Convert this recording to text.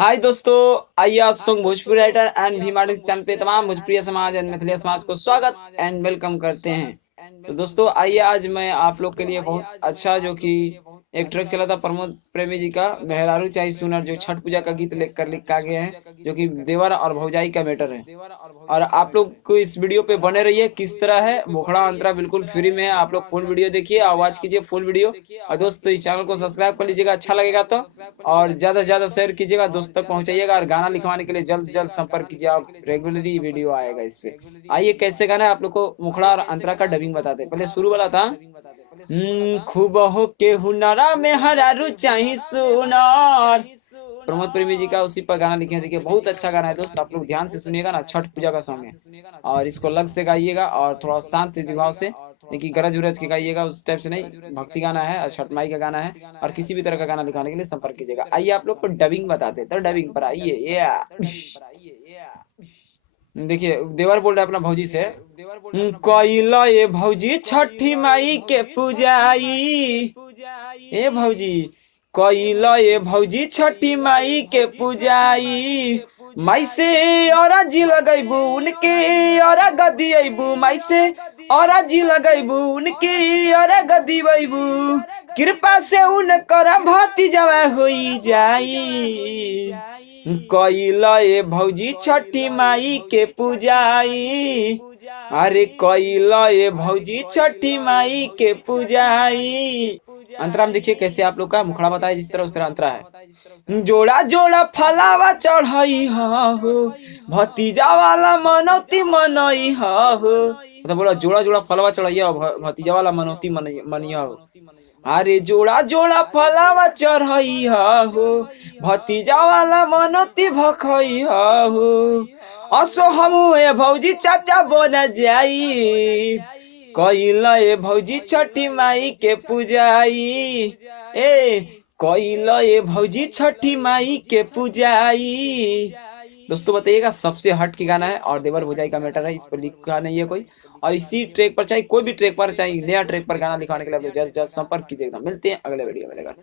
हाय दोस्तों, आइए आज song Bhojpuri writer and Bhim artist channel पे तमाम भोजपुरी समाज एंड मैथिली समाज को स्वागत एंड वेलकम करते हैं। तो दोस्तों आइए आज मैं आप लोग के लिए बहुत अच्छा जो कि एक ट्रैक चला था प्रमोद प्रेमी जी का मेहरारू चाहे सुनर, जो छठ पूजा का गीत लेकर लिखा गया है, जो कि देवर और भौजाई का मैटर है। और आप लोग को इस वीडियो पे बने रहिए। किस तरह है मुखड़ा अंतरा बिल्कुल फ्री में है, आप लोग फुल वीडियो देखिए, आवाज कीजिए फुल वीडियो। और दोस्तों इस चैनल को सब्सक्राइब कर लीजिएगा अच्छा लगेगा तो, और ज्यादा से ज्यादा शेयर कीजिएगा, दोस्त तक पहुंचाइएगा। और गाना लिखवाने के लिए जल्द से जल्द संपर्क कीजिए, आप रेगुलरली वीडियो आएगा इस पे। आइए कैसे गाना है आप लोग को मुखड़ा और अंतरा का डबिंग बताते हैं। पहले शुरू वाला था खूब हो के हुनरा में हरारू चाही सुनार, प्रमोद प्रेमी जी का उसी पर गाना लिखे हैं। देखिए बहुत अच्छा गाना है दोस्त, आप लोग ध्यान से सुनिएगा ना, छठ पूजा का सॉन्ग है और इसको अलग से गाइएगा और थोड़ा शांत विभाव से, लेकिन गरज उरज के गाइएगा, उस टाइप से नहीं। भक्ति गाना है और छठ माई का गाना है, और किसी भी तरह का गाना लिखाने के लिए संपर्क कीजिएगा। आइए आप लोग को डबिंग बताते हैं, तो डबिंग पर आइए। देखिए देवर बोल रहा है अपना भौजी से, कोइला ये भौजी छठी माई के पूजाई, ए भौजी कोइला ये भौजी छठी माई के पूजाई, माई से और जी लगैबू उनके और गदी अबू, माई से और जी लगैबू उनके और गदी बैबू, कृपा से उनकर भतीजवा होई जाई, कोइला ये भौजी छठी माई के पूजाई, अरे कोइला ये भौजी छठी माई के पूजाई। अंतरा में देखिए कैसे आप लोग का मुखड़ा बताए, जिस तरह उस तरह अंतरा है। जोड़ा जोड़ा फलावा चढ़ाई हो, भतीजा वाला मनौती मनई हो, मतलब बोला जोड़ा जोड़ा फलावा चढ़ाइया भतीजा वाला मनौती मनिया हो। अरे जोड़ा जोड़ा फलावा चढ़ाई हो, भतीजा वाला मनौती भखई हो, असो हमू ए भौजी चाचा बन जाई, कइला ए भौजी छठी माई के पूजाई, ए कइला ए भौजी छठी माई के पूजाई। दोस्तों बताइएगा सबसे हट के गाना है और देवर भौजाई का मैटर है, इस पर लिखा नहीं है कोई। और इसी ट्रैक पर चाहे कोई भी ट्रैक पर, चाहे नया ट्रैक पर गाना लिखाने के लिए जल्द जल्द संपर्क कीजिएगा। मिलते हैं अगले वीडियो में।